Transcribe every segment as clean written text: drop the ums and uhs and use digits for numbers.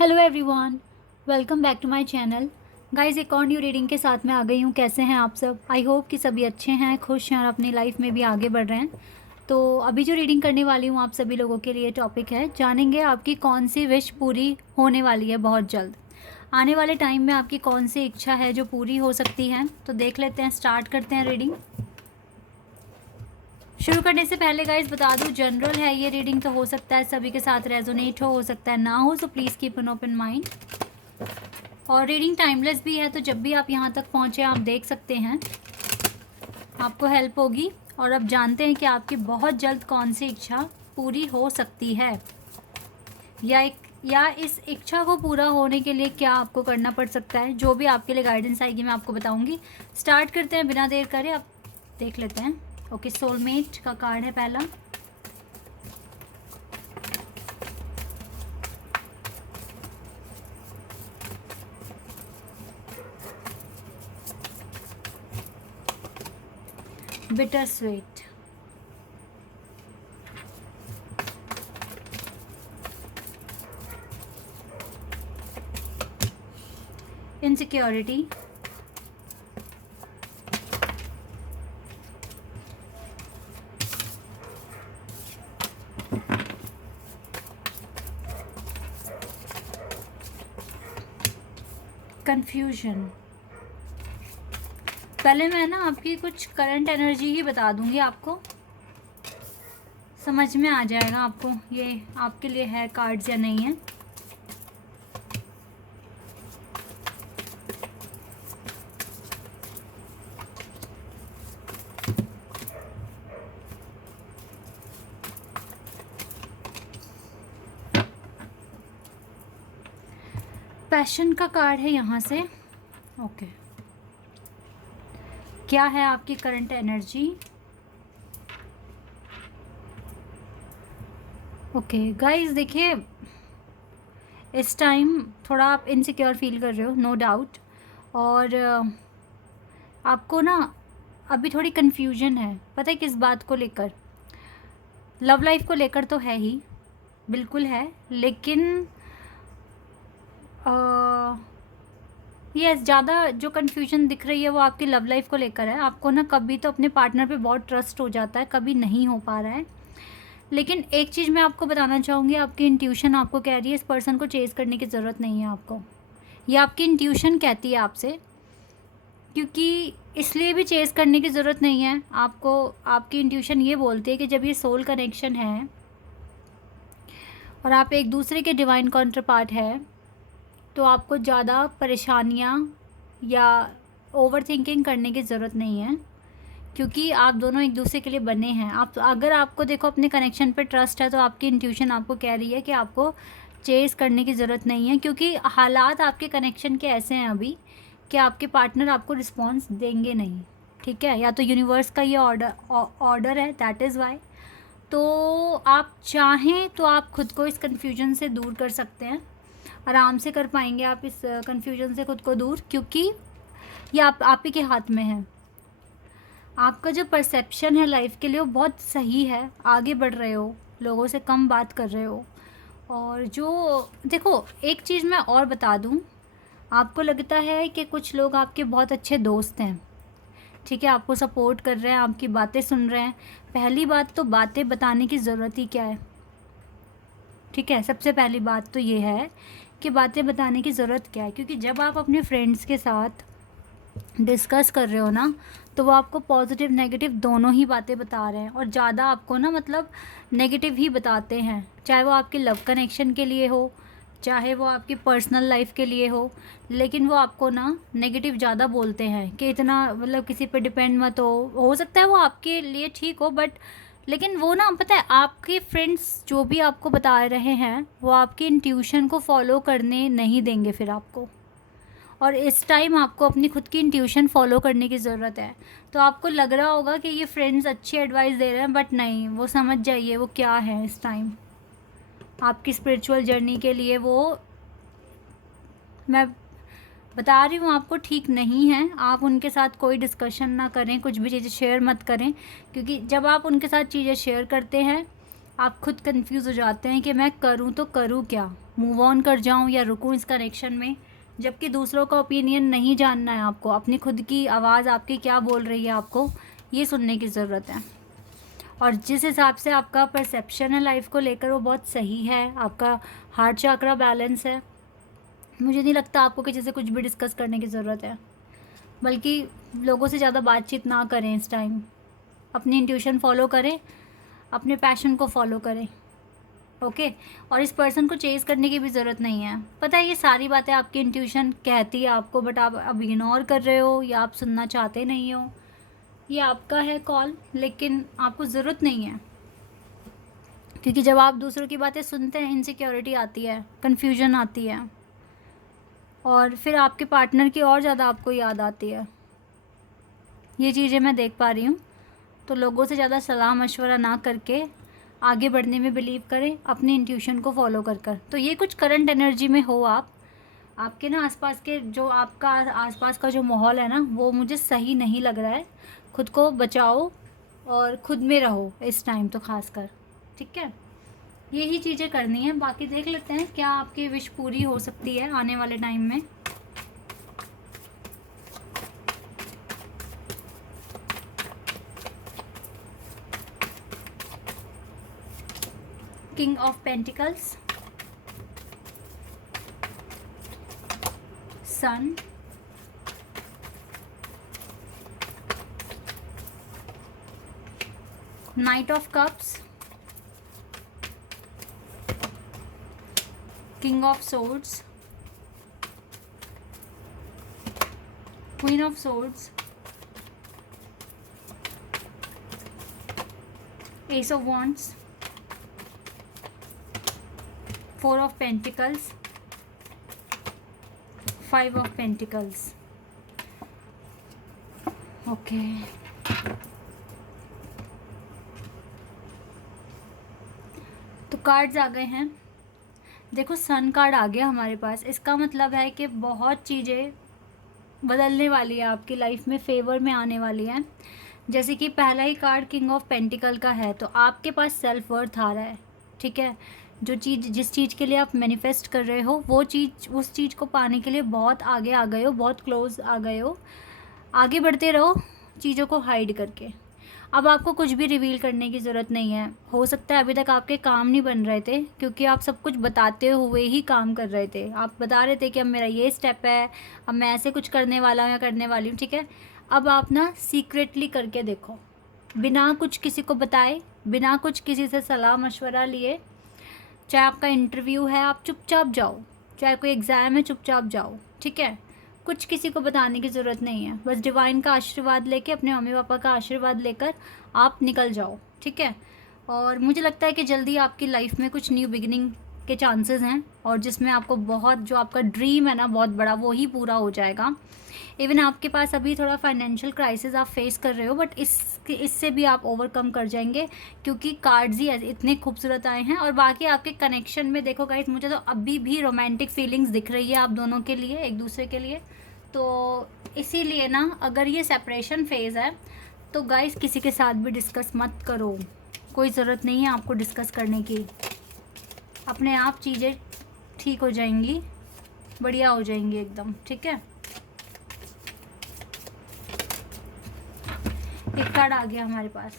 Hello everyone, welcome back to my channel. Guys, एक और new reading के साथ में आ गई हूँ। कैसे हैं आप सब? आई होप कि सभी अच्छे हैं, खुश हैं और अपनी लाइफ में भी आगे बढ़ रहे हैं। तो अभी जो रीडिंग करने वाली हूँ आप सभी लोगों के लिए टॉपिक है, जानेंगे आपकी कौन सी विश पूरी होने वाली है बहुत जल्द। आने वाले टाइम में आपकी कौन सी इच्छा है जो पूरी हो सकती है। तो देख लेते हैं, स्टार्ट करते हैं रीडिंग। शुरू करने से पहले गाइस बता दूं, जनरल है ये रीडिंग, तो हो सकता है सभी के साथ रेजोनेट हो सकता है ना हो, so please keep an open mind. और रीडिंग टाइमलेस भी है, तो जब भी आप यहाँ तक पहुँचे आप देख सकते हैं, आपको हेल्प होगी। और अब जानते हैं कि आपकी बहुत जल्द कौन सी इच्छा पूरी हो सकती है, या इस इच्छा को पूरा होने के लिए क्या आपको करना पड़ सकता है। जो भी आपके लिए गाइडेंस आएगी मैं आपको बताऊंगी। स्टार्ट करते हैं बिना देर करे, आप देख लेते हैं। ओके, सोलमेट का कार्ड है पहला। Bitter sweet. इनसिक्योरिटी। कंफ्यूजन। पहले मैं ना आपकी कुछ करंट एनर्जी ही बता दूंगी, आपको समझ में आ जाएगा आपको ये आपके लिए है कार्ड्स या नहीं है। पैशन का कार्ड है यहाँ से। ओके, क्या है आपकी करंट एनर्जी? ओके गाइस, देखिए इस टाइम थोड़ा आप इनसिक्योर फील कर रहे हो, नो डाउट। और आपको ना अभी थोड़ी कन्फ्यूजन है, पता है किस बात को लेकर? लव लाइफ को लेकर तो है ही, बिल्कुल है, लेकिन ये ज़्यादा जो कन्फ्यूजन दिख रही है वो आपकी लव लाइफ को लेकर है। आपको ना कभी तो अपने पार्टनर पे बहुत ट्रस्ट हो जाता है, कभी नहीं हो पा रहा है। लेकिन एक चीज़ मैं आपको बताना चाहूँगी, आपकी इंट्यूशन आपको कह रही है इस पर्सन को चेज़ करने की ज़रूरत नहीं है आपको। ये आपकी इंट्यूशन कहती है आपसे, क्योंकि इसलिए भी चेज़ करने की ज़रूरत नहीं है आपको। आपकी इंट्यूशन ये बोलती है कि जब ये सोल कनेक्शन है और आप एक दूसरे के डिवाइन काउंटर पार्ट है, तो आपको ज़्यादा परेशानियाँ या ओवर थिंकिंग करने की ज़रूरत नहीं है, क्योंकि आप दोनों एक दूसरे के लिए बने हैं। आप अगर आपको देखो अपने कनेक्शन पे ट्रस्ट है, तो आपकी इंट्यूशन आपको कह रही है कि आपको चेज़ करने की ज़रूरत नहीं है, क्योंकि हालात आपके कनेक्शन के ऐसे हैं अभी कि आपके पार्टनर आपको रिस्पॉन्स देंगे नहीं, ठीक है? या तो यूनिवर्स का ये ऑर्डर है, दैट इज़ वाई। तो आप चाहें तो आप खुद को इस कन्फ्यूजन से दूर कर सकते हैं, आराम से कर पाएंगे आप इस कन्फ्यूजन से खुद को दूर, क्योंकि ये आप ही के हाथ में है। आपका जो परसेप्शन है लाइफ के लिए वो बहुत सही है, आगे बढ़ रहे हो, लोगों से कम बात कर रहे हो। और जो देखो, एक चीज़ मैं और बता दूं, आपको लगता है कि कुछ लोग आपके बहुत अच्छे दोस्त हैं, ठीक है, आपको सपोर्ट कर रहे हैं, आपकी बातें सुन रहे हैं। पहली बात तो बातें बताने की ज़रूरत ही क्या है, ठीक है? सबसे पहली बात तो ये है कि बातें बताने की ज़रूरत क्या है, क्योंकि जब आप अपने फ्रेंड्स के साथ डिस्कस कर रहे हो ना, तो वो आपको पॉजिटिव नेगेटिव दोनों ही बातें बता रहे हैं, और ज़्यादा आपको ना मतलब नेगेटिव ही बताते हैं, चाहे वो आपके लव कनेक्शन के लिए हो, चाहे वो आपकी पर्सनल लाइफ के लिए लेकिन वो आपको ना नेगेटिव ज़्यादा बोलते हैं कि इतना मतलब किसी पे डिपेंड मत हो सकता है वो आपके लिए ठीक हो, बट लेकिन वो ना, पता है, आपके फ्रेंड्स जो भी आपको बता रहे हैं वो आपकी इंट्यूशन को फॉलो करने नहीं देंगे फिर आपको। और इस टाइम आपको अपनी खुद की इंट्यूशन फॉलो करने की ज़रूरत है। तो आपको लग रहा होगा कि ये फ्रेंड्स अच्छी एडवाइस दे रहे हैं, बट नहीं, वो समझ जाइए वो क्या है इस टाइम आपकी स्पिरिचुअल जर्नी के लिए। वो मैं बता रही हूँ आपको, ठीक नहीं है। आप उनके साथ कोई डिस्कशन ना करें, कुछ भी चीज़ें शेयर मत करें, क्योंकि जब आप उनके साथ चीज़ें शेयर करते हैं आप खुद कंफ्यूज हो जाते हैं कि मैं करूं तो करूं क्या, मूव ऑन कर जाऊं या रुकूं इस कनेक्शन में। जबकि दूसरों का ओपिनियन नहीं जानना है आपको, अपनी खुद की आवाज़ आपकी क्या बोल रही है आपको ये सुनने की ज़रूरत है। और जिस हिसाब से आपका परसेप्शन है लाइफ को लेकर वो बहुत सही है, आपका हार्ट चक्रा बैलेंस है। मुझे नहीं लगता आपको किसी से कुछ भी डिस्कस करने की ज़रूरत है, बल्कि लोगों से ज़्यादा बातचीत ना करें इस टाइम। अपनी इंट्यूशन फॉलो करें, अपने पैशन को फॉलो करें, ओके। और इस पर्सन को चेज़ करने की भी ज़रूरत नहीं है। पता है ये सारी बातें आपकी इंट्यूशन कहती है आपको, बट आप अब इग्नोर कर रहे हो या आप सुनना चाहते नहीं हो। ये आपका है कॉल, लेकिन आपको ज़रूरत नहीं है, क्योंकि जब आप दूसरों की बातें सुनते हैं इनसिक्योरिटी आती है, कन्फ्यूजन आती है, और फिर आपके पार्टनर की और ज़्यादा आपको याद आती है। ये चीज़ें मैं देख पा रही हूँ। तो लोगों से ज़्यादा सलाह मशवरा ना करके आगे बढ़ने में बिलीव करें, अपनी इंट्यूशन को फॉलो कर कर। तो ये कुछ करंट एनर्जी में हो आप, आपके ना आसपास के जो आपका आसपास का जो माहौल है ना वो मुझे सही नहीं लग रहा है। खुद को बचाओ और खुद में रहो इस टाइम तो खासकर, ठीक है। यही चीज़ें करनी है, बाकी देख लेते हैं क्या आपकी विश पूरी हो सकती है आने वाले टाइम में। King of pentacles, sun, knight of cups, king of swords, queen of swords, ace of wands, four of pentacles, five of pentacles, okay. तो कार्ड्स आ गए हैं, देखो सन कार्ड आ गया हमारे पास। इसका मतलब है कि बहुत चीज़ें बदलने वाली है आपकी लाइफ में, फेवर में आने वाली है। जैसे कि पहला ही कार्ड किंग ऑफ पेंटिकल का है, तो आपके पास सेल्फ वर्थ आ रहा है, ठीक है। जो चीज़ जिस चीज़ के लिए आप मैनिफेस्ट कर रहे हो वो चीज़, उस चीज़ को पाने के लिए बहुत आगे आ गए हो, बहुत क्लोज आ गए हो। आगे बढ़ते रहो चीज़ों को हाइड करके। अब आपको कुछ भी रिवील करने की ज़रूरत नहीं है। हो सकता है अभी तक आपके काम नहीं बन रहे थे क्योंकि आप सब कुछ बताते हुए ही काम कर रहे थे। आप बता रहे थे कि अब मेरा ये स्टेप है, अब मैं ऐसे कुछ करने वाला हूँ या करने वाली हूँ, ठीक है। अब आप ना सीक्रेटली करके देखो, बिना कुछ किसी को बताए, बिना कुछ किसी से सलाह मशवरा लिए। चाहे आपका इंटरव्यू है आप चुपचाप जाओ, चाहे कोई एग्ज़ाम है चुपचाप जाओ, ठीक है। कुछ किसी को बताने की ज़रूरत नहीं है, बस डिवाइन का आशीर्वाद लेके, अपने मम्मी पापा का आशीर्वाद लेकर आप निकल जाओ, ठीक है। और मुझे लगता है कि जल्दी आपकी लाइफ में कुछ न्यू बिगिनिंग के चांसेस हैं, और जिसमें आपको बहुत, जो आपका ड्रीम है ना बहुत बड़ा, वो ही पूरा हो जाएगा। इवन आपके पास अभी थोड़ा फाइनेंशियल क्राइसिस आप फेस कर रहे हो, बट इससे भी आप ओवरकम कर जाएंगे क्योंकि कार्ड्स ही इतने खूबसूरत आए हैं। और बाकी आपके कनेक्शन में देखो गाइस, मुझे तो अभी भी रोमांटिक फीलिंग्स दिख रही है आप दोनों के लिए, एक दूसरे के लिए। तो इसीलिए ना अगर ये सेपरेशन फेज़ है तो गाइस किसी के साथ भी डिस्कस मत करो, कोई ज़रूरत नहीं है आपको डिस्कस करने की। अपने आप चीज़ें ठीक हो जाएंगी, बढ़िया हो जाएंगी एकदम, ठीक है। एक कार्ड आ गया हमारे पास,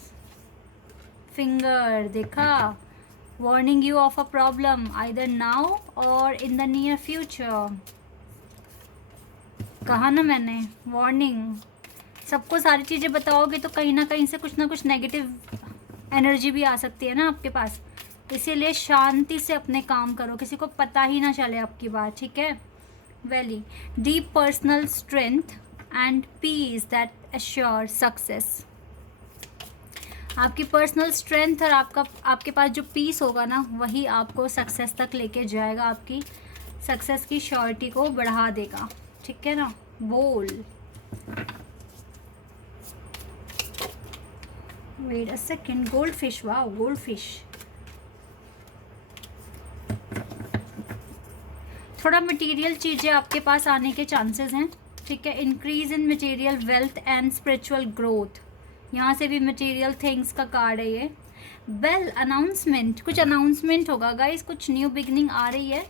फिंगर, देखा, warning you of a problem either now और इन द नियर फ्यूचर। कहा ना मैंने, वार्निंग। सबको सारी चीज़ें बताओगे तो कहीं ना कहीं से कुछ ना कुछ नेगेटिव एनर्जी भी आ सकती है ना आपके पास। इसीलिए शांति से अपने काम करो, किसी को पता ही ना चले आपकी बात, ठीक है। Valley, deep personal strength and peace that assure success. आपकी पर्सनल स्ट्रेंथ और आपके पास जो पीस होगा ना वही आपको सक्सेस तक लेके जाएगा, आपकी सक्सेस की श्योरिटी को बढ़ा देगा, ठीक है ना। बोल, wait a second, gold fish, wow gold fish. थोड़ा मटेरियल चीज़ें आपके पास आने के चांसेस हैं, ठीक है। Increase in material wealth and spiritual growth, यहाँ से भी मटेरियल थिंग्स का कार्ड है ये। वेल अनाउंसमेंट, कुछ अनाउंसमेंट होगा गाइस, कुछ न्यू बिगनिंग आ रही है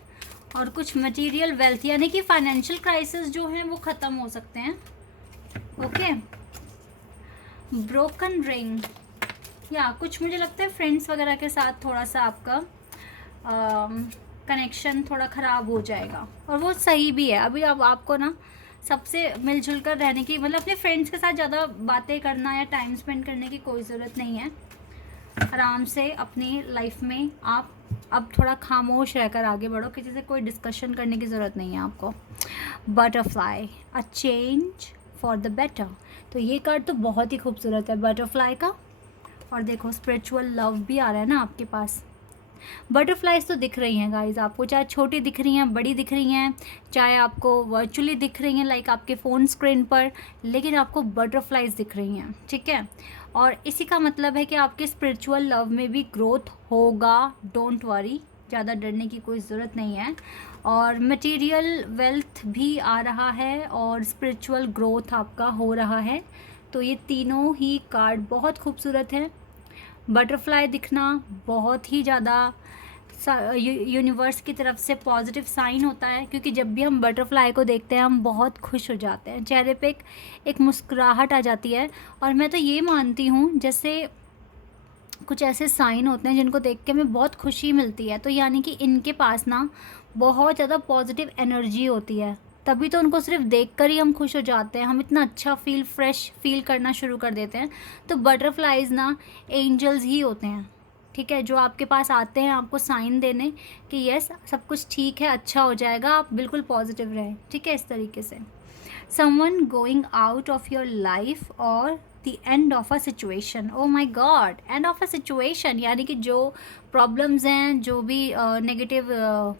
और कुछ मटेरियल वेल्थ यानी कि फाइनेंशियल क्राइसिस जो हैं वो ख़त्म हो सकते हैं। ओके, ब्रोकन रिंग, या कुछ मुझे लगता है फ्रेंड्स वगैरह के साथ थोड़ा सा आपका कनेक्शन थोड़ा ख़राब हो जाएगा, और वो सही भी है। अभी अब आपको ना सबसे मिलजुल कर रहने की, मतलब अपने फ्रेंड्स के साथ ज़्यादा बातें करना या टाइम स्पेंड करने की कोई ज़रूरत नहीं है। आराम से अपनी लाइफ में आप अब थोड़ा खामोश रहकर आगे बढ़ो, किसी से कोई डिस्कशन करने की ज़रूरत नहीं है आपको। Butterfly, a change for the better, तो ये कार्ड तो बहुत ही खूबसूरत है बटरफ्लाई का। और देखो स्पिरिचुअल लव भी आ रहा है ना आपके पास। बटरफ्लाइज तो दिख रही हैं गाइज आपको, चाहे छोटी दिख रही हैं, बड़ी दिख रही हैं, चाहे आपको वर्चुअली दिख रही हैं लाइक आपके फ़ोन स्क्रीन पर, लेकिन आपको बटरफ्लाइज दिख रही हैं, ठीक है। और इसी का मतलब है कि आपके स्पिरिचुअल लव में भी ग्रोथ होगा, डोंट वरी, ज़्यादा डरने की कोई ज़रूरत नहीं है। और मटेरियल वेल्थ भी आ रहा है और स्पिरिचुअल ग्रोथ आपका हो रहा है। तो ये तीनों ही कार्ड बहुत खूबसूरत हैं। बटरफ्लाई दिखना बहुत ही ज़्यादा यूनिवर्स की तरफ से पॉजिटिव साइन होता है, क्योंकि जब भी हम बटरफ्लाई को देखते हैं हम बहुत खुश हो जाते हैं, चेहरे पे एक मुस्कुराहट आ जाती है। और मैं तो ये मानती हूँ जैसे कुछ ऐसे साइन होते हैं जिनको देख के हमें बहुत खुशी मिलती है, तो यानी कि इनके पास ना बहुत ज़्यादा पॉजिटिव एनर्जी होती है, तभी तो उनको सिर्फ देखकर ही हम खुश हो जाते हैं, हम इतना अच्छा फ्रेश फील करना शुरू कर देते हैं। तो बटरफ्लाइज ना एंजल्स ही होते हैं, ठीक है, जो आपके पास आते हैं आपको साइन देने कि यस सब कुछ ठीक है, अच्छा हो जाएगा, आप बिल्कुल पॉजिटिव रहें, ठीक है, इस तरीके से। Someone going out of your life और the end of a situation, oh my god, end of a situation यानी कि जो प्रॉब्लम्स हैं, जो भी नेगेटिव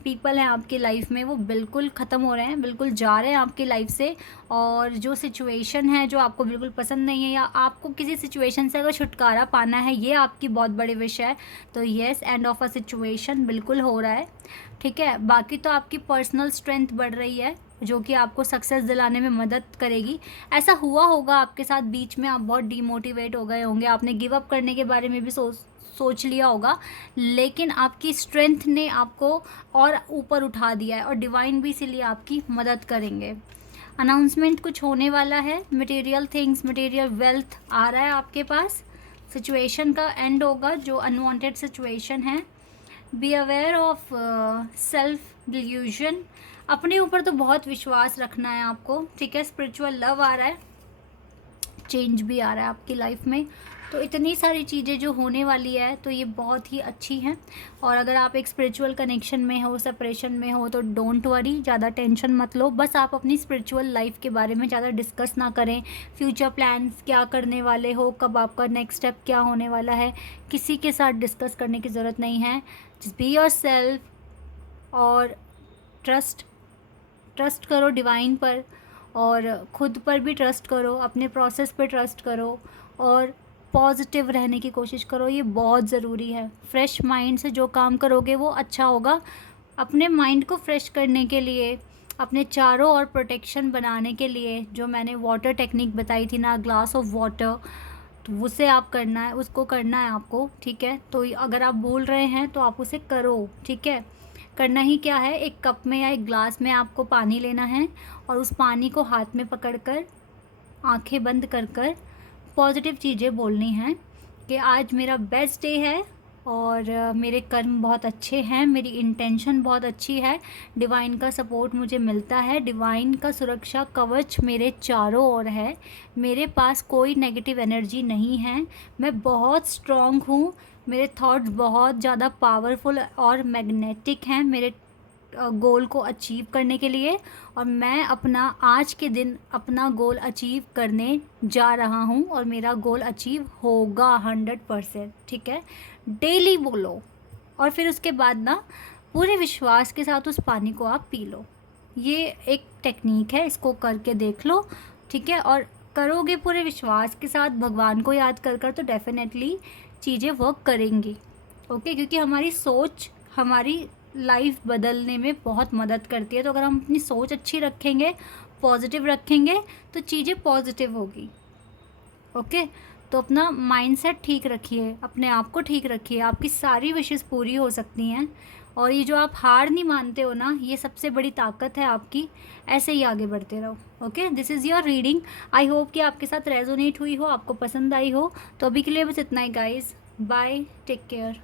पीपल हैं आपकी लाइफ में, वो बिल्कुल ख़त्म हो रहे हैं, बिल्कुल जा रहे हैं आपकी लाइफ से। और जो सिचुएशन है जो आपको बिल्कुल पसंद नहीं है, या आपको किसी सिचुएशन से अगर छुटकारा पाना है, ये आपकी बहुत बड़ी विश है, तो yes and of a situation बिल्कुल हो रहा है, ठीक है। बाकी तो आपकी पर्सनल स्ट्रेंथ बढ़ रही है जो कि आपको सक्सेस दिलाने में मदद करेगी। ऐसा हुआ होगा आपके साथ बीच में, आप बहुत डीमोटिवेट हो गए होंगे, आपने गिव अप करने के बारे में भी सोच लिया होगा, लेकिन आपकी स्ट्रेंथ ने आपको और ऊपर उठा दिया है, और डिवाइन भी इसीलिए आपकी मदद करेंगे। अनाउंसमेंट कुछ होने वाला है, मटेरियल थिंग्स, मटेरियल वेल्थ आ रहा है आपके पास, सिचुएशन का एंड होगा जो अनवांटेड सिचुएशन है। Be aware of self delusion, अपने ऊपर तो बहुत विश्वास रखना है आपको, ठीक है। स्पिरिचुअल लव आ रहा है, चेंज भी आ रहा है आपकी लाइफ में, तो इतनी सारी चीज़ें जो होने वाली है तो ये बहुत ही अच्छी हैं। और अगर आप एक स्पिरिचुअल कनेक्शन में हो, सेपरेशन में हो, तो डोंट वरी, ज़्यादा टेंशन मत लो, बस आप अपनी स्पिरिचुअल लाइफ के बारे में ज़्यादा डिस्कस ना करें। फ्यूचर प्लान्स क्या करने वाले हो, कब आपका नेक्स्ट स्टेप क्या होने वाला है, किसी के साथ डिस्कस करने की ज़रूरत नहीं है। जस्ट बी योर सेल्फ और ट्रस्ट करो डिवाइन पर, और ख़ुद पर भी ट्रस्ट करो, अपने प्रोसेस पर ट्रस्ट करो, और पॉजिटिव रहने की कोशिश करो, ये बहुत ज़रूरी है। फ्रेश माइंड से जो काम करोगे वो अच्छा होगा। अपने माइंड को फ्रेश करने के लिए, अपने चारों ओर प्रोटेक्शन बनाने के लिए, जो मैंने वाटर टेक्निक बताई थी ना, ग्लास ऑफ वाटर, तो उसे आप करना है, उसको करना है आपको, ठीक है। तो अगर आप भूल रहे हैं तो आप उसे करो, ठीक है। करना ही क्या है, एक कप में या एक ग्लास में आपको पानी लेना है, और उस पानी को हाथ में पकड़कर आंखें बंद कर कर पॉजिटिव चीज़ें बोलनी हैं कि आज मेरा बेस्ट डे है, और मेरे कर्म बहुत अच्छे हैं, मेरी इंटेंशन बहुत अच्छी है, डिवाइन का सपोर्ट मुझे मिलता है, डिवाइन का सुरक्षा कवच मेरे चारों ओर है, मेरे पास कोई नेगेटिव एनर्जी नहीं है, मैं बहुत स्ट्रॉन्ग हूँ, मेरे थॉट्स बहुत ज़्यादा पावरफुल और मैग्नेटिक हैं मेरे गोल को अचीव करने के लिए, और मैं अपना आज के दिन अपना गोल अचीव करने जा रहा हूँ, और मेरा गोल अचीव होगा 100%, ठीक है। डेली बोलो, और फिर उसके बाद ना पूरे विश्वास के साथ उस पानी को आप पी लो। ये एक टेक्निक है, इसको करके देख लो, ठीक है। और करोगे पूरे विश्वास के साथ, भगवान को याद कर कर, तो डेफिनेटली चीज़ें वर्क करेंगी, ओके। क्योंकि हमारी सोच हमारी लाइफ बदलने में बहुत मदद करती है, तो अगर हम अपनी सोच अच्छी रखेंगे, पॉजिटिव रखेंगे, तो चीज़ें पॉजिटिव होगी, ओके। तो अपना माइंडसेट ठीक रखिए, अपने आप को ठीक रखिए, आपकी सारी विशेज़ पूरी हो सकती हैं। और ये जो आप हार नहीं मानते हो ना, ये सबसे बड़ी ताकत है आपकी। ऐसे ही आगे बढ़ते रहो। Okay, this is your reading. I hope कि आपके साथ रेजोनेट हुई हो, आपको पसंद आई हो। तो अभी के लिए बस इतना ही गाइस। Bye, take care.